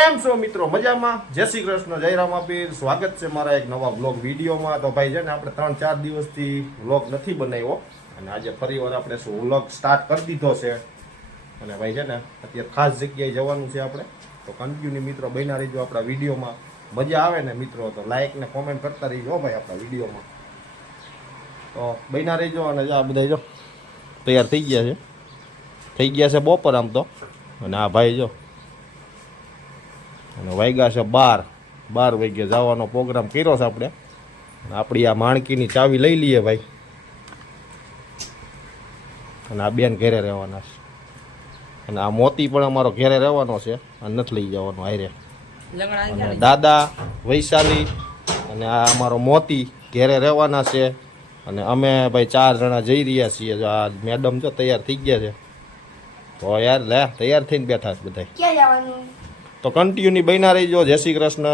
કેમ છો મિત્રો? મજામાં? જય શ્રી કૃષ્ણ, જય રામ આપીર સ્વાગત છે મારા એક નવા બ્લોગ વિડીયોમાં. તો ભાઈ છે ને, આપણે ત્રણ ચાર દિવસથી વ્લોગ નથી બનાવ્યો. અને આજે ફરીવાર આપણે શું વ્લોગ સ્ટાર્ટ કરી દીધો છે. અને ભાઈ છે ને, અત્યારે ખાસ જગ્યાએ જવાનું છે આપણે. તો કન્ટિન્યુ મિત્રો બન્યા રહીજો આપણા વિડીયોમાં. મજા આવે ને મિત્રો, તો લાઇક ને કોમેન્ટ કરતા રહીજો ભાઈ આપણા વિડીયોમાં. તો બન્યા રહીજો અને આ બધા જો. તૈયાર થઈ ગયા છે. થઈ ગયા છે બપોર આમ તો. અને આ ભાઈ જો અને વાગ્યા છે બાર. બાર વાગ્યે જવાનો પ્રોગ્રામ કર્યો છે આપણે. આપણી આ માણકીની ચાવી લઈ લઈએ ભાઈ. અને આ બેન ઘેરે રહેવાના છે. અને આ મોતી પણ અમારો ઘેરે રહેવાનો છે અને નથી લઈ જવાનો હારે. અને દાદા વૈશાલી અને આ અમારો મોતી ઘેરે રહેવાના છે. અને અમે ભાઈ ચાર જણા જઈ રહ્યા છીએ. જો આ મેડમ જો તૈયાર થઈ ગયા છે. તો યાર લે તૈયાર થઈને બેઠા છે બધા ક્યાં જવાનું તો કન્ટિન્યુની બન્યા રહીજો. જય શ્રી કૃષ્ણ.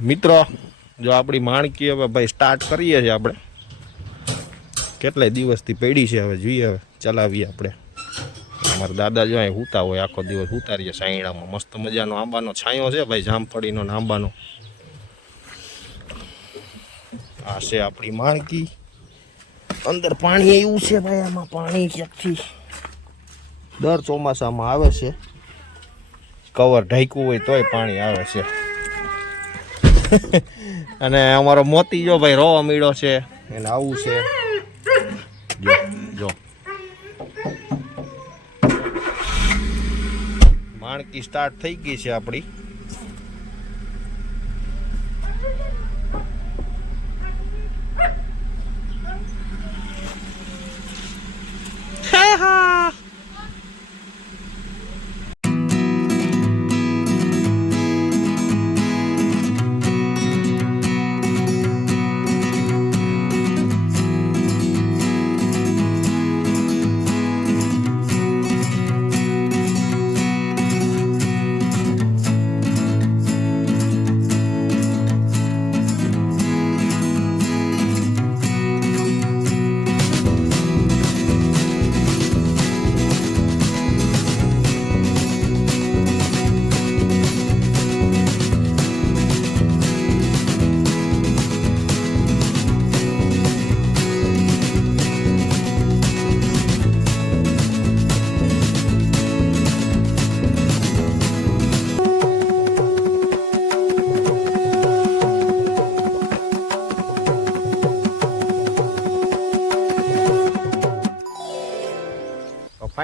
મિત્રો, જો આપણી માણકી હવે ભાઈ સ્ટાર્ટ કરીએ છીએ આપણે. કેટલાય દિવસથી પડી છે હવે, જોઈએ હવે, ચલાવીએ આપણે. અમારા દાદા જો અહીં હુતા હોય, આખો દિવસ ઉતારીએ સાયણામાં. મસ્ત મજાનો આંબાનો છાંયો છે ભાઈ, જામફળીનો ને આંબાનો. આ છે આપણી માણકી. અંદર પાણી એવું છે ભાઈ, આમાં પાણી ક્યાંકથી? દર ચોમાસામાં આવે છે. કવર ઢાંકવું હોય તોય પાણી આવે છે. અને અમારો મોતી જો ભાઈ રોવા મીડો છે, એને આવું છે. જો જો. માણકી સ્ટાર્ટ થઈ ગઈ છે આપણી.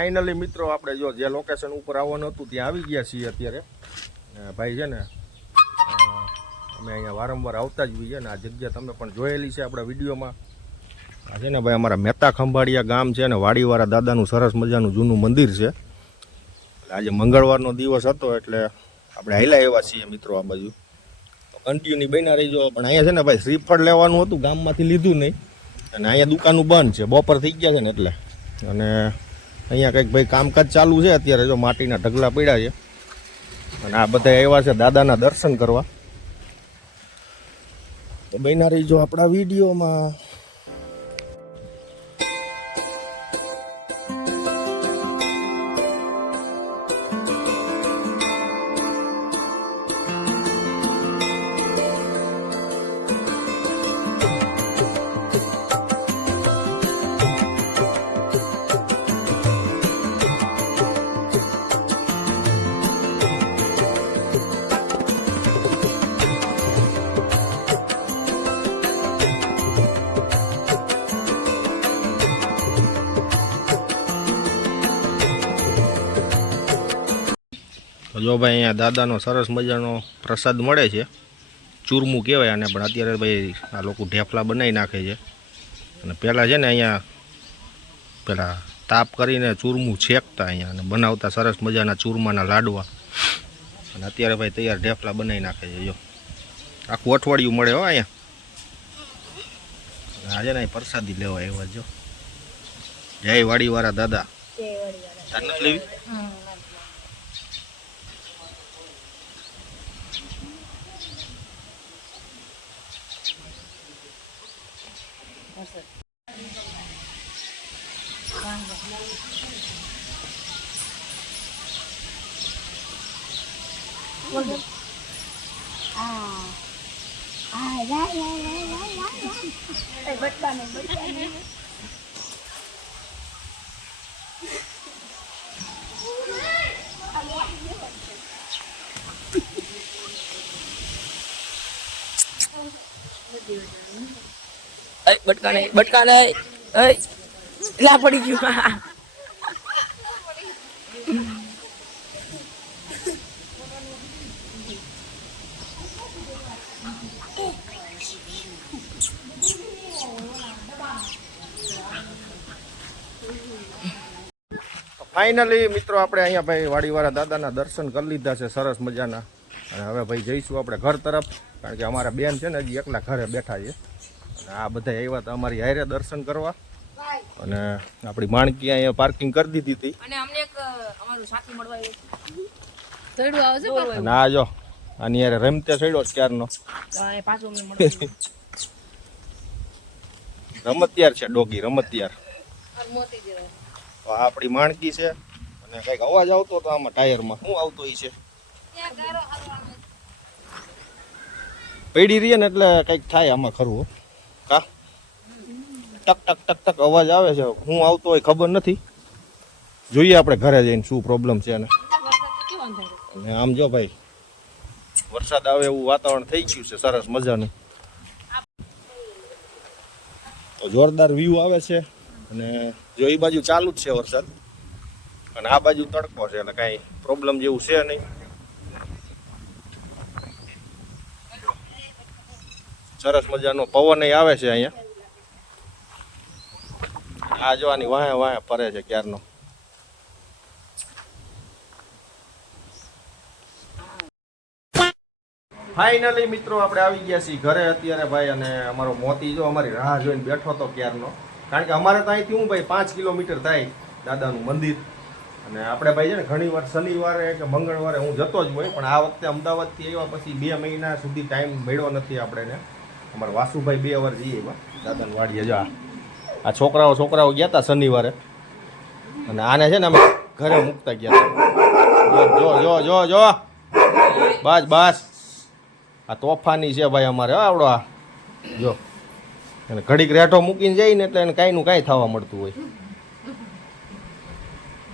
ફાઇનલી મિત્રો, આપણે જો જે લોકેશન ઉપર આવવાનું હતું, ત્યાં આવી ગયા છીએ અત્યારે. ભાઈ છે ને અમે અહીંયા વારંવાર આવતા જ હોઈએ ને, આ જગ્યા તમે પણ જોયેલી છે આપણા વિડીયોમાં. આ છે ને ભાઈ અમારા મહેતા ખંભાળિયા ગામ છે ને, વાડીવાળા દાદાનું સરસ મજાનું જૂનું મંદિર છે. આજે મંગળવારનો દિવસ હતો એટલે આપણે હાલ્યા એવા છીએ મિત્રો આ બાજુ. કન્ટિન્યુ બન્યા રહીજો. પણ અહીંયા છે ને ભાઈ શ્રીફળ લેવાનું હતું, ગામમાંથી લીધું નહીં. અને અહીંયા દુકાનું બંધ છે, બપોર થઈ ગયા છે ને એટલે. અને અહીંયા કંઈક ભાઈ કામકાજ ચાલુ છે, અત્યારે જો માટીના ઢગલા પડ્યા છે. અને આ બધા આવ્યા છે દાદાના દર્શન કરવા. તો બન્યા જો આપણા વિડીયોમાં. તો જો ભાઈ અહીંયા દાદાનો સરસ મજાનો પ્રસાદ મળે છે. ચૂરમું કહેવાય આને પણ અત્યારે ભાઈ આ લોકો ઢેફલા બનાવી નાખે છે. અને પહેલાં છે ને અહીંયા પેલા તાપ કરીને ચૂરમું છેકતા અહીંયા અને બનાવતા સરસ મજાના ચૂરમાના લાડવા. અને અત્યારે ભાઈ તૈયાર ઢેફલા બનાવી નાખે છે જો. આખું અઠવાડિયું મળે હો અહીંયા. અને આજે ને પ્રસાદી લેવા એવા જો. જય વાડીવાળા દાદા. à. À đấy đấy đấy đấy đấy bật bàn này bật bàn này બટકા નહીં બટકા નહીં લા પડી ગયું. ફાઇનલી મિત્રો આપણે અહીંયા ભાઈ વાડીવાળા દાદાના દર્શન કરી લીધા છે, સરસ મજાના. અને હવે ભાઈ જઈશું આપણે ઘર તરફ, કારણ કે અમારા બેન છે ને હજી એકલા ઘરે બેઠા છે. આ બધા આવ્યા હતા અમારી હારે દર્શન કરવા. અને આપણી માણકી અહીંયા પાર્કિંગ કરી દીધી હતી. અને અમને એક અમારું સાથી મળવા આવ્યું ચડું આવે છે અને આ જો આની યારે રમતે ચડ્યો ક્યારનો? પાછું અમને મળવા રમતિયાર છે ડોગી રમતિયાર. તો આ આપણી માણકી છે. અને કંઈક અવાજ આવતો હતો આમાં ટાયરમાં. શું આવતો એ છે? પડી રહીએ ને એટલે કંઈક થાય આમાં ખરું ટક ટક ટક ટક અવાજ આવે છે. હું આવતો હોય ખબર નથી. જોઈએ આપણે ઘરે જઈને શું પ્રોબ્લેમ છે અને. આમ જો ભાઈ, વરસાદ આવે એવું વાતાવરણ થઈ ગયું છે, સરસ મજાનું. તો જોરદાર વ્યૂ આવે છે અને જો એ બાજુ ચાલુ જ છે વરસાદ. અને આ બાજુ તડકો છે એટલે કાંઈ પ્રોબ્લેમ જેવું છે નહીં. સરસ મજાનો પવન આવે છે અહીંયા. આ જો આની વાહે વાહે ફરે છે ક્યારનો. ફાઇનલી મિત્રો આપણે આવી ગયા છીએ ઘરે અત્યારે ભાઈ અને અમારો મોતી જો અમારી રાહ જોઈને બેઠો હતો ક્યારનો. કારણ કે અમારે તો અહીંથી હું ભાઈ પાંચ કિલોમીટર થાય દાદાનું મંદિર. અને આપણે ભાઈ છે ને ઘણી વાર શનિવારે કે મંગળવારે હું જતો જ હોય, પણ આ વખતે અમદાવાદથી આવ્યા પછી બે મહિના સુધી ટાઈમ મળ્યો નથી આપણે ને અમારા વાસુભાઈ બે વાર જઈએ દાદાની વાડીએ જો. આ છોકરાઓ છોકરાઓ ગયા હતા શનિવારે. અને આને છે ને અમે ઘરે મૂકતા ગયા હતા જો જો જો જો. બસ બસ. આ તોફાની છે ભાઈ અમારે હો આવડો આ. જો. અને ઘડીક રેઠો મૂકીને જાય ને એટલે એને કાંઈનું કાંઈ થવા મળતું હોય.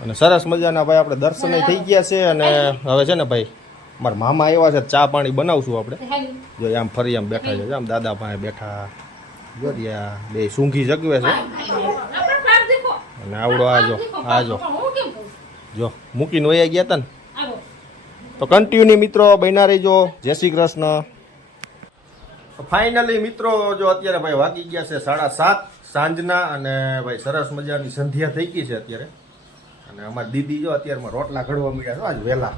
અને સરસ મજાના ભાઈ આપણે દર્શન થઈ ગયા છે અને હવે છે ને ભાઈ મારા મામા આવ્યા છે ચા પાણી બનાવશું આપણે. જો આમ ફરી આમ બેઠા છે. આમ દાદા પાસે બેઠા. જો ત્યાં બે સૂંઘી જગવે છે અને આવડો આ જો આ જો. મૂકીને વયા ગયા હતા ને. તો કન્ટિન્યુ મિત્રો બન્યા રહીજો. જય શ્રી કૃષ્ણ. ફાઇનલી મિત્રો જો અત્યારે ભાઈ વાગી ગયા છે સાડા સાત સાંજના અને ભાઈ સરસ મજાની સંધ્યા થઈ ગઈ છે અત્યારે. અને અમારી દીદી જો અત્યારમાં રોટલા ઘડવા મળ્યા છે, આજ વહેલા.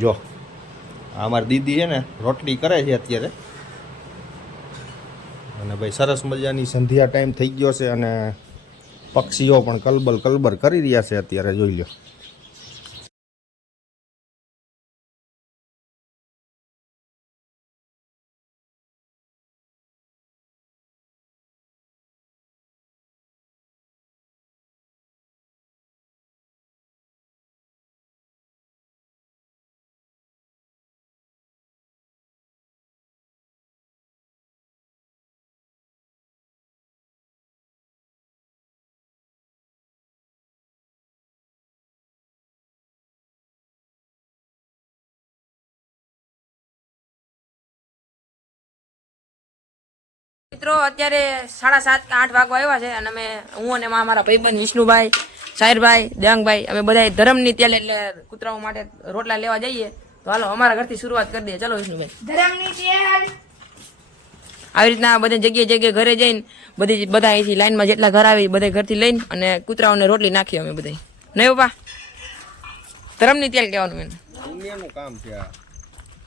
જો અમારી દીદી છે ને રોટલી કરે છે અત્યારે. અને ભાઈ સરસ મજાની સંધ્યા ટાઈમ થઈ ગયો છે અને પક્ષીઓ પણ કલબલ કલબર કરી રહ્યા છે અત્યારે, જોઈ લો મિત્રો અત્યારે સાડા સાત કે આઠ વાગવા આવ્યા છે અને અમે હું અને મારા ભાઈબંધ વિષ્ણુભાઈ સાહેરભાઈ દેવાંગભાઈ અમે બધા ધર્મની તેલ એટલે કૂતરાઓ માટે રોટલા લેવા જઈએ. તો હાલો અમારા ઘરથી શરૂઆત કરી દઈએ. ચલો વિષ્ણુભાઈ. આવી રીતના બધી જગ્યાએ જગ્યાએ ઘરે જઈને બધી બધા અહીંથી લાઈનમાં જેટલા ઘર આવી બધા ઘરથી લઈને અને કૂતરાઓને રોટલી નાખીએ અમે બધા નહીં પપ્પા ધર્મની તેલ કહેવાનું એને દુનિયાનું કામ છે આ.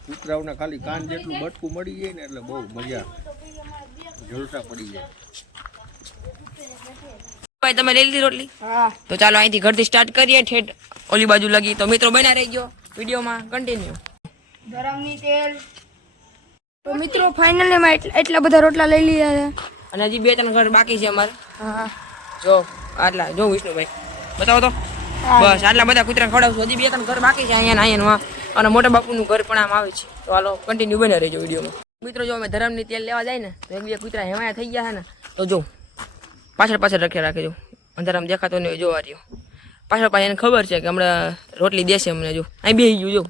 કૂતરાઓના ખાલી કાન જેટલું બટકું મળી જાય ને એટલે બહુ મજા. પડી જાય. ભાઈ તમે લઈ લીધી રોટલી? તો ચાલો અહીંથી ઘરથી સ્ટાર્ટ કરીએ. ઠેઠ ઓલી બાજુ લગી. તો મિત્રો બના રહી ગયો વિડીયોમાં કન્ટિન્યુ ગરમની તેલ. તો મિત્રો ફાઇનલી માં એટલા એટલા બધા રોટલા લઈ લીધા છે. અને હજી બે ત્રણ ઘર બાકી છે અમારે. હા. જો આટલા. જો વિષ્ણુભાઈ. બતાવો તો. બસ આટલા બધા કૂતરા ખવડાવશું. હજી બે ત્રણ ઘર બાકી છે અહીંયા અહીંયા ને અને મોટા બાપુનું ઘર પણ આમ આવે છે. તો હાલો કન્ટિન્યુ બને રહેજો વિડીયોમાં. મિત્રો, જો અમે ધરમની તેલ લેવા જાય ને, તો એક બે કૂતરા હેમાયા થઈ ગયા છે ને, તો જો, પાછળ પાછળ રખ્યા રાખે, જો. અંધારામાં દેખાતો નહીં જોવા રહ્યો. પાછળ પાછળ એને ખબર છે કે હમણાં રોટલી દેશે અમને, જો. અહીં બેસી ગયું, જો.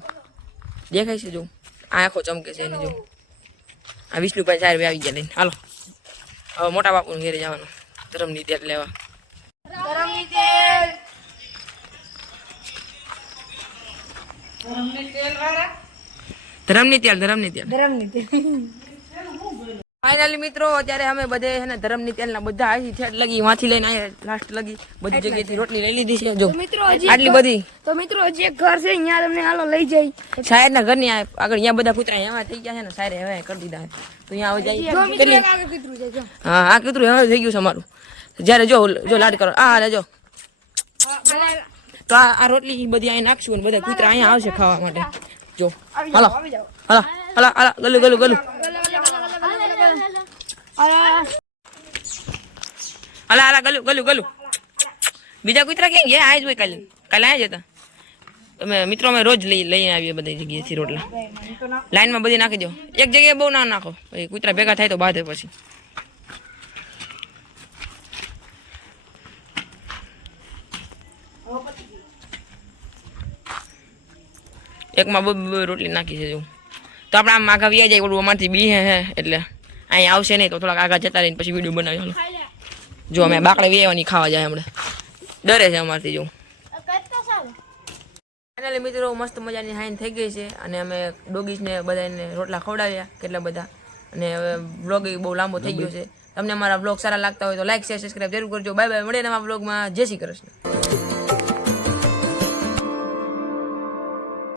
દેખાય છે, જો. આ આંખો ચમકે છે એને, જો. આ વિષ્ણુભાઈ સાહેબ આવી ગયા લઈને. હાલો. હવે મોટા બાપુને ઘેરે જવાનું, ધરમની તેલ લેવા. ધરમની તેલ. તેલ ધરમની તેલ ગરમની તેલ. ફાઇનલી મિત્રો અત્યારે અમે બધે છે ને ધરમની તેલના બધા આવી છે લગી વાથી લઈને અહીંયા લાસ્ટ લગી બધી જગ્યાએથી રોટલી લઈ લીધી છે જો મિત્રો આટલી બધી. તો મિત્રો એક ઘર છે અહીંયા તમને હાલો લઈ જાય. સાહેબના ઘરની આગળ અહીંયા બધા કૂતરા એવા થઈ ગયા છે ને સાહેબ હવે કરી દીધા. તો અહીંયા હવે જો જાય. જો હા આ કૂતરું હવે થઈ ગયું છે અમારું. જ્યારે જો જો લાડ કરો. આ હાલે જો. તો આ આ રોટલી બધી અહીંયા નાખશું અને બધા કૂતરા અહીંયા આવશે ખાવા માટે. જો હાલો હાલો હાલો હાલો ગલું ગલું ગલું હાલો હાલો ગલું ગલું ગલું બીજા કૂતરા ક્યાં ગયા હોય કાલે કાલે આ જતા અમે મિત્રો અમે રોજ લઈ લઈને આવીએ બધી જગ્યાએથી રોટલા લાઈનમાં બધી નાખી દો એક જગ્યાએ બહુ ના નાખો કૂતરા ભેગા થાય તો બાધે પછી એકમાં બહુ રોટલી નાખી છે તો આપણે આમ આગા વ્યાજ જાય, ઓલું અમારથી બી હે એટલે અહીં આવશે નહીં તો થોડાક આગળ જતા રહીને પછી વીડિયો બનાવી હાલો. જો અમે બાકડે વ્યાવાની ખાવા જાય હમણાં. ડરે છે અમારથી જો. ફાઇનલી મિત્રો, મસ્ત મજાની હાઈન થઈ ગઈ છે અને અમે ડોગીસને બધાને રોટલા ખવડાવ્યા, કેટલા બધા. અને હવે બ્લોગ બહુ લાંબો થઈ ગયો છે. તમને અમારા બ્લોગ સારા લાગતા હોય તો લાઈક શેર સબસ્ક્રાઈબ જરૂર કરજો. બાય બાય મળે નવા બ્લોગમાં જય શ્રી કૃષ્ણ.